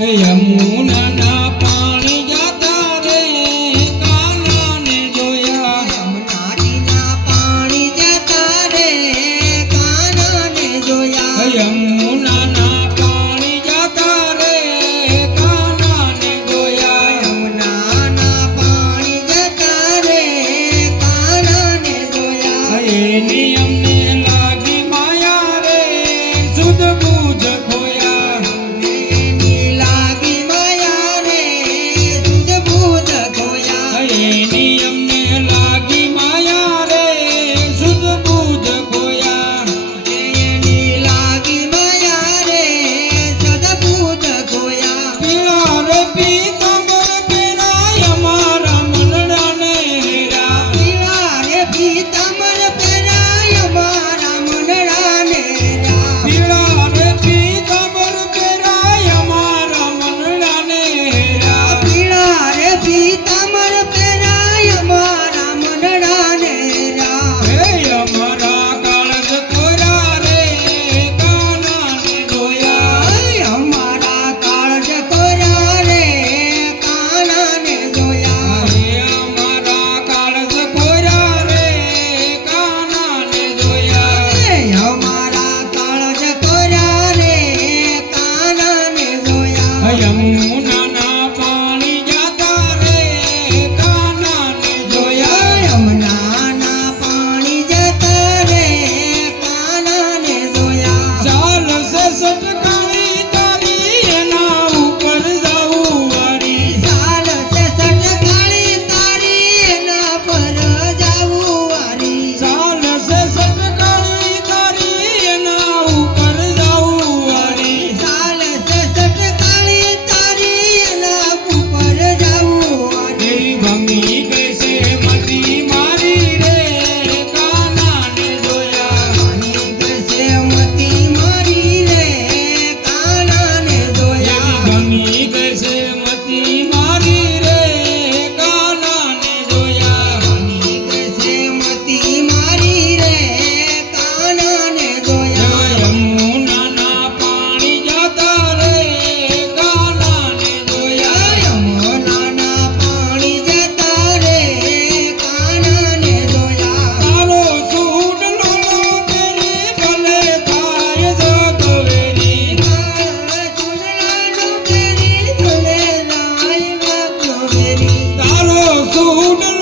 Yamuna Don't